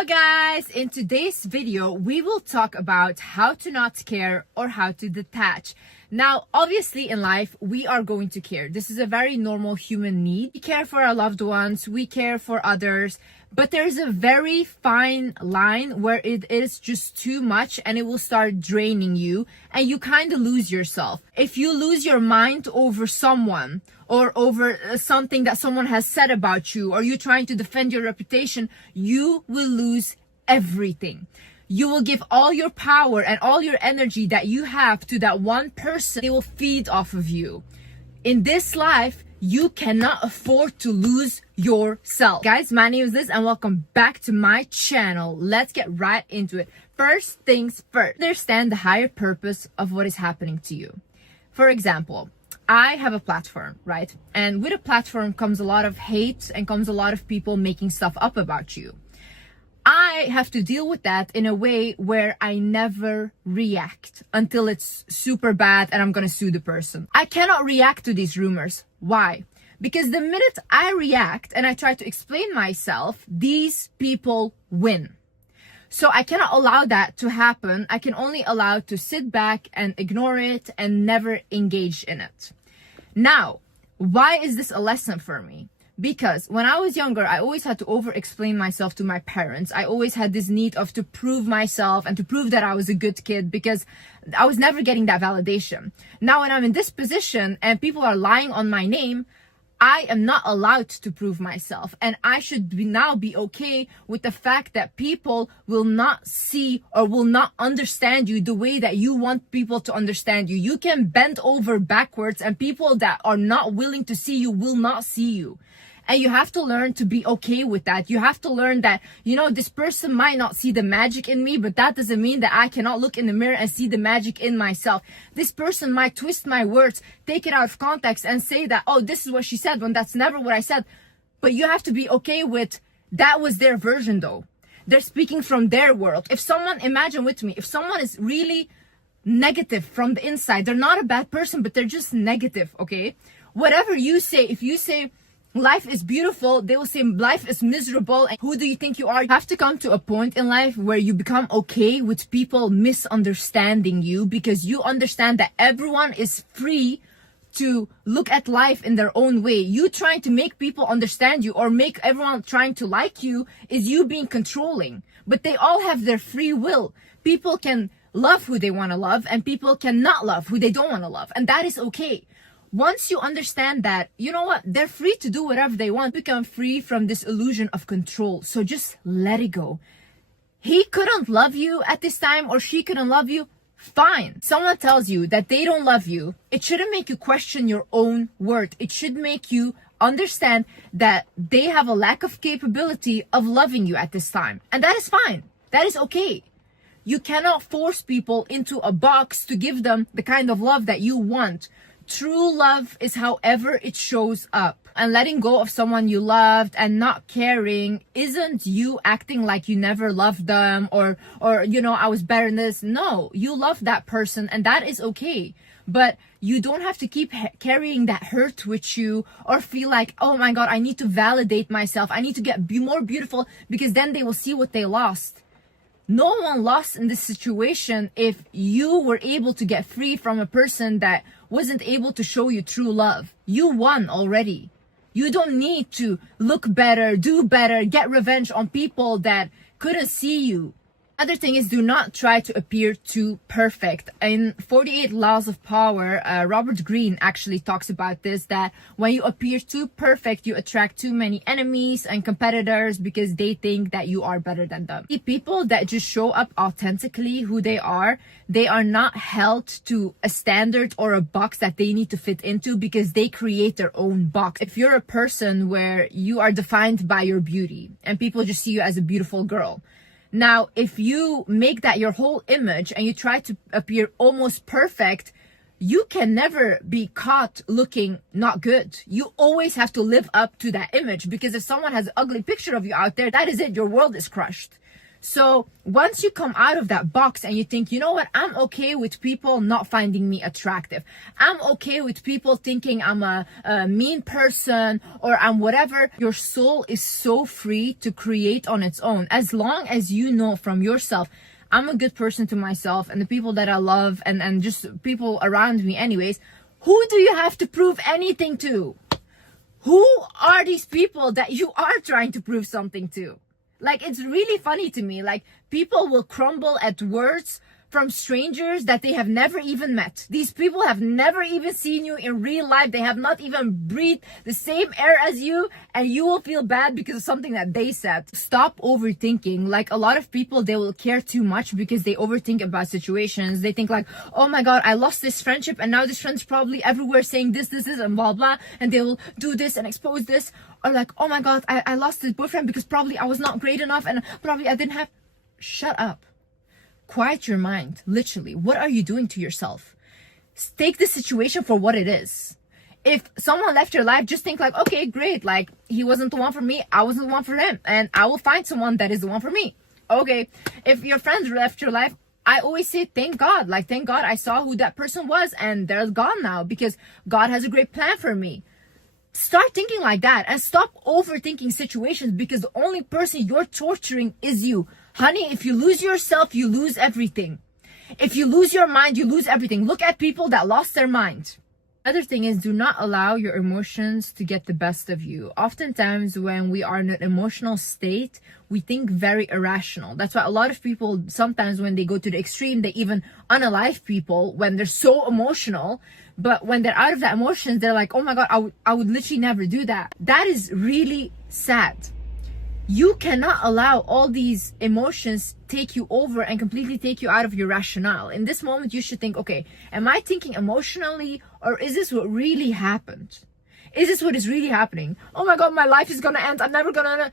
Hello guys! In today's video, we will talk about how to not care or how to detach. Now, obviously in life, we are going to care. This is a very normal human need. We care for our loved ones, we care for others, but there's a very fine line where it is just too much and it will start draining you and you kind of lose yourself. If you lose your mind over someone or over something that someone has said about you, or you trying to defend your reputation, you will lose everything. You will give all your power and all your energy that you have to that one person. They will feed off of you. In this life, you cannot afford to lose yourself. Guys, my name is Liz and welcome back to my channel. Let's get right into it. First things first, understand the higher purpose of what is happening to you. For example, I have a platform, right? And with a platform comes a lot of hate and comes a lot of people making stuff up about you. I have to deal with that in a way where I never react until it's super bad and I'm gonna sue the person. I cannot react to these rumors. Why? Because the minute I react and I try to explain myself, these people win. So I cannot allow that to happen. I can only allow to sit back and ignore it and never engage in it. Now, why is this a lesson for me? Because when I was younger, I always had to over-explain myself to my parents. I always had this need of to prove myself and to prove that I was a good kid because I was never getting that validation. Now, when I'm in this position and people are lying on my name, I am not allowed to prove myself, and I should now be okay with the fact that people will not see or will not understand you the way that you want people to understand you. You can bend over backwards and people that are not willing to see you will not see you. And you have to learn to be okay with that. You have to learn that, you know, this person might not see the magic in me, but that doesn't mean that I cannot look in the mirror and see the magic in myself. This person might twist my words, take it out of context and say that, oh, this is what she said when that's never what I said. But you have to be okay with that was their version though. They're speaking from their world. If someone, imagine with me, if someone is really negative from the inside, they're not a bad person, but they're just negative, okay? Whatever you say, if you say, life is beautiful, they will say life is miserable and who do you think you are? You have to come to a point in life where you become okay with people misunderstanding you because you understand that everyone is free to look at life in their own way. You trying to make people understand you or make everyone trying to like you is you being controlling. But they all have their free will. People can love who they want to love and people cannot love who they don't want to love. And that is okay. Once you understand that, you know what, they're free to do whatever they want, become free from this illusion of control. So just let it go. He couldn't love you at this time or she couldn't love you. Fine. Someone tells you that they don't love you. It shouldn't make you question your own worth. It should make you understand that they have a lack of capability of loving you at this time. And that is fine. That is okay. You cannot force people into a box to give them the kind of love that you want. True love is however it shows up. And letting go of someone you loved and not caring isn't you acting like you never loved them or you know, I was better than this. No, you love that person and that is okay. But you don't have to keep carrying that hurt with you or feel like, oh my God, I need to validate myself. I need to be more beautiful because then they will see what they lost. No one lost in this situation if you were able to get free from a person that wasn't able to show you true love. You won already. You don't need to look better, do better, get revenge on people that couldn't see you. Other thing is, do not try to appear too perfect. In 48 Laws of Power, Robert Greene actually talks about this, that when you appear too perfect, you attract too many enemies and competitors because they think that you are better than them. The people that just show up authentically who they are not held to a standard or a box that they need to fit into because they create their own box. If you're a person where you are defined by your beauty and people just see you as a beautiful girl, now, if you make that your whole image and you try to appear almost perfect, you can never be caught looking not good. You always have to live up to that image because if someone has an ugly picture of you out there, that is it. Your world is crushed. So once you come out of that box and you think, you know what, I'm okay with people not finding me attractive. I'm okay with people thinking I'm a mean person or I'm whatever. Your soul is so free to create on its own. As long as you know from yourself, I'm a good person to myself and the people that I love and just people around me anyways. Who do you have to prove anything to? Who are these people that you are trying to prove something to? Like, it's really funny to me. Like, people will crumble at words from strangers that they have never even met. These people have never even seen you in real life. They have not even breathed the same air as you, and you will feel bad because of something that they said. Stop overthinking. Like, a lot of people, they will care too much because they overthink about situations. They think like, oh my God, I lost this friendship and now this friend's probably everywhere saying this, and blah, blah. And they will do this and expose this. Or like, oh my God, I lost this boyfriend because probably I was not great enough and probably I didn't have... Shut up. Quiet your mind. Literally, what are you doing to yourself? Take the situation for what it is. If someone left your life, just think like, okay, great. Like, he wasn't the one for me. I wasn't the one for him. And I will find someone that is the one for me. Okay. If your friends left your life, I always say, thank God. Like, thank God I saw who that person was and they're gone now because God has a great plan for me. Start thinking like that and stop overthinking situations because the only person you're torturing is you. Honey, if you lose yourself, you lose everything. If you lose your mind, you lose everything. Look at people that lost their mind. Other thing is, do not allow your emotions to get the best of you. Oftentimes when we are in an emotional state, we think very irrational. That's why a lot of people, sometimes when they go to the extreme, they even unalive people when they're so emotional. But when they're out of that emotions, they're like, oh my God, I would literally never do that. That is really sad. You cannot allow all these emotions take you over and completely take you out of your rationale. In this moment, you should think, okay, am I thinking emotionally or is this what really happened? Is this what is really happening? Oh my God, my life is gonna end. I'm never gonna...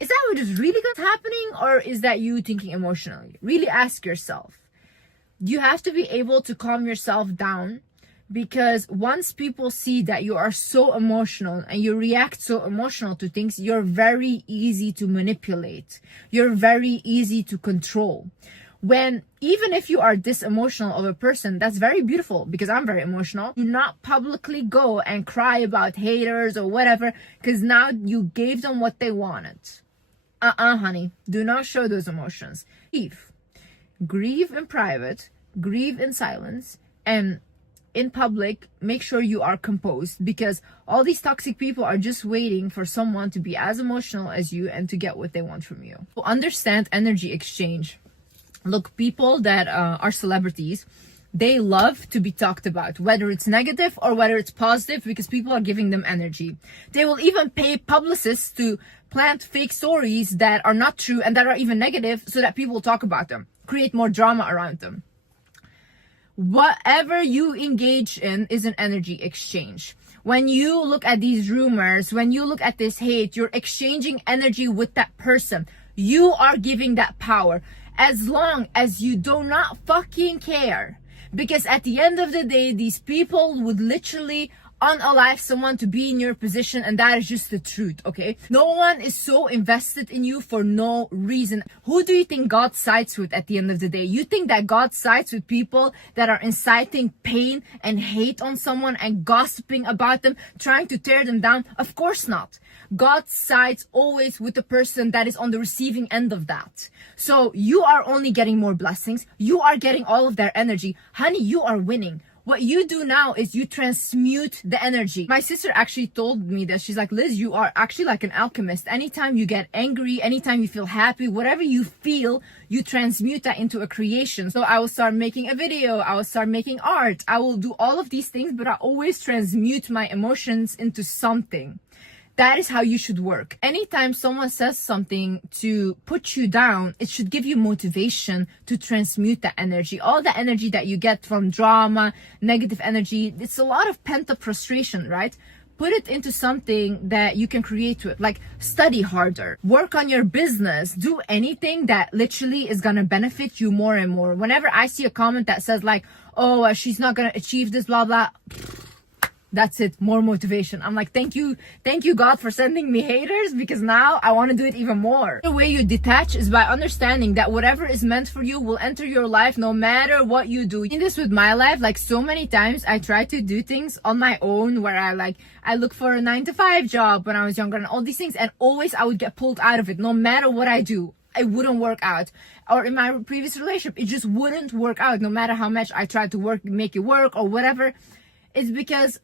Is that what is really happening or is that you thinking emotionally? Really ask yourself. You have to be able to calm yourself down. Because once people see that you are so emotional and you react so emotional to things, you're very easy to manipulate. You're very easy to control. When, even if you are this emotional of a person, that's very beautiful because I'm very emotional. Do not publicly go and cry about haters or whatever because now you gave them what they wanted. Honey, do not show those emotions. Grieve. Grieve in private, grieve in silence, and in public, make sure you are composed because all these toxic people are just waiting for someone to be as emotional as you and to get what they want from you. So understand energy exchange. Look, people that are celebrities, they love to be talked about, whether it's negative or whether it's positive, because people are giving them energy. They will even pay publicists to plant fake stories that are not true and that are even negative so that people will talk about them, create more drama around them. Whatever you engage in is an energy exchange. When you look at these rumors, when you look at this hate, you're exchanging energy with that person. You are giving that power. As long as you do not fucking care. Because at the end of the day, these people would literally unalive someone to be in your position, and that is just the truth, okay? No one is so invested in you for no reason. Who do you think God sides with at the end of the day? You think that God sides with people that are inciting pain and hate on someone and gossiping about them, trying to tear them down? Of course not. God sides always with the person that is on the receiving end of that. So you are only getting more blessings. You are getting all of their energy. Honey, you are winning. What you do now is you transmute the energy. My sister actually told me that she's like, Liz, you are actually like an alchemist. Anytime you get angry, anytime you feel happy, whatever you feel, you transmute that into a creation. So I will start making a video. I will start making art. I will do all of these things, but I always transmute my emotions into something. That is how you should work. Anytime someone says something to put you down, it should give you motivation to transmute that energy. All the energy that you get from drama, negative energy, it's a lot of pent-up frustration, right? Put it into something that you can create with, like study harder, work on your business, do anything that literally is gonna benefit you more and more. Whenever I see a comment that says like, oh, she's not gonna achieve this, blah, blah, That's it. More motivation. I'm like, thank you God for sending me haters, because now I want to do it even more. The way you detach is by understanding that whatever is meant for you will enter your life no matter what you do. In this with my life, like so many times I try to do things on my own, where I look for a 9-to-5 job when I was younger and all these things, and always I would get pulled out of it. No matter what I do, it wouldn't work out. Or in my previous relationship, it just wouldn't work out no matter how much I tried to make it work or whatever. It's because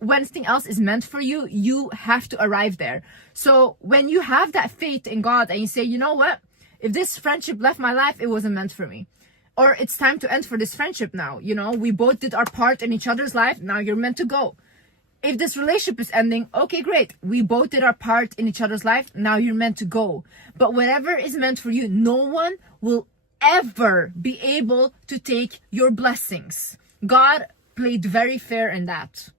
when something else is meant for you, you have to arrive there. So when you have that faith in God and you say, you know what, if this friendship left my life, it wasn't meant for me, or it's time to end for this friendship now, you know, we both did our part in each other's life, now you're meant to go. If this relationship is ending, okay, great, we both did our part in each other's life, now you're meant to go. But whatever is meant for you, no one will ever be able to take your blessings. God played very fair in that.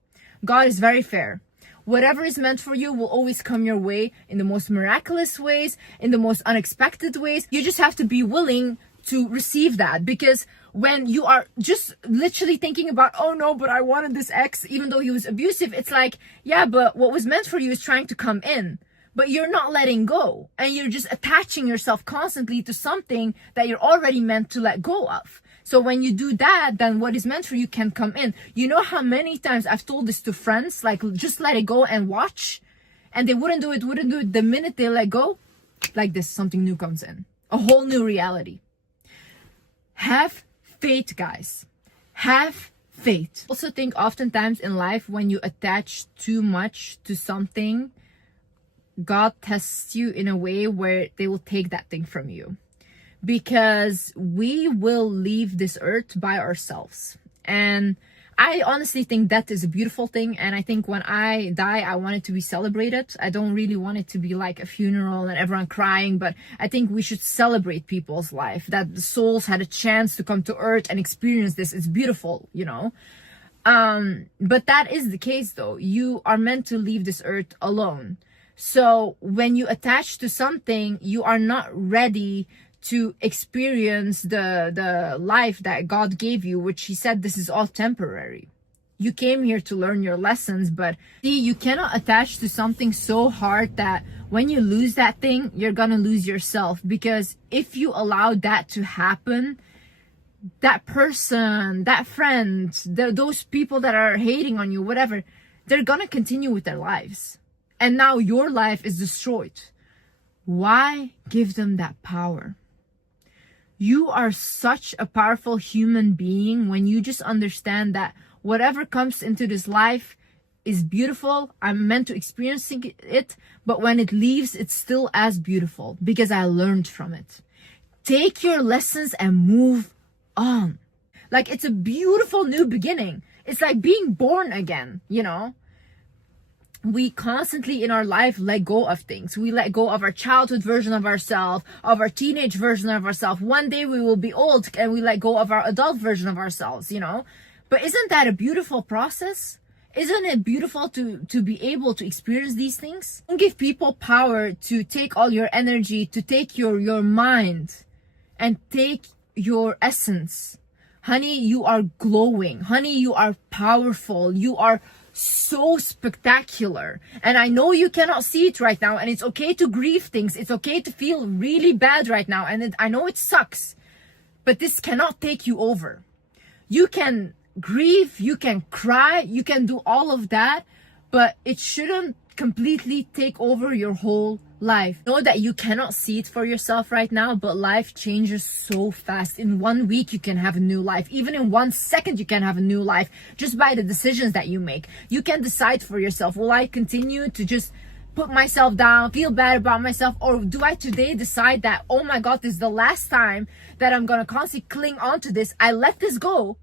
God is very fair. Whatever is meant for you will always come your way in the most miraculous ways, in the most unexpected ways. You just have to be willing to receive that, because when you are just literally thinking about, oh no, but I wanted this ex even though he was abusive, it's like, yeah, but what was meant for you is trying to come in, but you're not letting go, and you're just attaching yourself constantly to something that you're already meant to let go of. So when you do that, then what is meant for you can come in. You know how many times I've told this to friends, like, just let it go and watch, and they wouldn't do it. The minute they let go, like this, something new comes in, a whole new reality. Have faith, guys. Have faith. I also think oftentimes in life, when you attach too much to something, God tests you in a way where they will take that thing from you. Because we will leave this earth by ourselves. And I honestly think that is a beautiful thing. And I think when I die, I want it to be celebrated. I don't really want it to be like a funeral and everyone crying, but I think we should celebrate people's life, that the souls had a chance to come to earth and experience this. It's beautiful, you know. But that is the case though. You are meant to leave this earth alone. So when you attach to something, you are not ready to experience the life that God gave you, which he said this is all temporary. You came here to learn your lessons, but see, you cannot attach to something so hard that when you lose that thing, you're gonna lose yourself. Because if you allow that to happen, that person, that friend, those people that are hating on you, whatever, they're gonna continue with their lives. And now your life is destroyed. Why give them that power? You are such a powerful human being when you just understand that whatever comes into this life is beautiful. I'm meant to experience it, but when it leaves, it's still as beautiful because I learned from it. Take your lessons and move on. Like, it's a beautiful new beginning. It's like being born again, you know? We constantly in our life let go of things. We let go of our childhood version of ourselves, of our teenage version of ourselves. One day we will be old and we let go of our adult version of ourselves, you know? But isn't that a beautiful process? Isn't it beautiful to be able to experience these things? Don't give people power to take all your energy, to take your mind and take your essence. Honey, you are glowing. Honey, you are powerful. You are so spectacular. And I know you cannot see it right now, and it's okay to grieve things. It's okay to feel really bad right now, and I know it sucks, but this cannot take you over. You can grieve, you can cry, you can do all of that, but it shouldn't completely take over your whole life. Know that you cannot see it for yourself right now, but life changes so fast. In 1 week, you can have a new life. Even in 1 second, you can have a new life just by the decisions that you make. You can decide for yourself, will I continue to just put myself down, feel bad about myself, or do I today decide that, oh my God, this is the last time that I'm gonna constantly cling on to this. I let this go.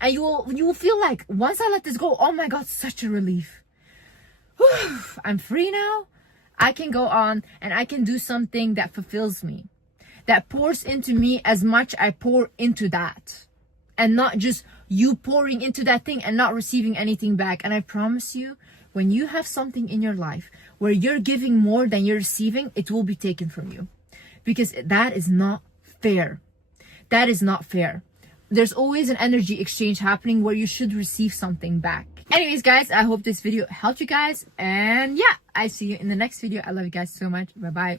And you will feel like, once I let this go, oh my God, such a relief. Whew, I'm free now. I can go on and I can do something that fulfills me, that pours into me as much I pour into that, and not just you pouring into that thing and not receiving anything back. And I promise you, when you have something in your life where you're giving more than you're receiving, it will be taken from you, because that is not fair. That is not fair. There's always an energy exchange happening where you should receive something back. Anyways, guys, I hope this video helped you guys. And yeah, I see you in the next video. I love you guys so much. Bye bye.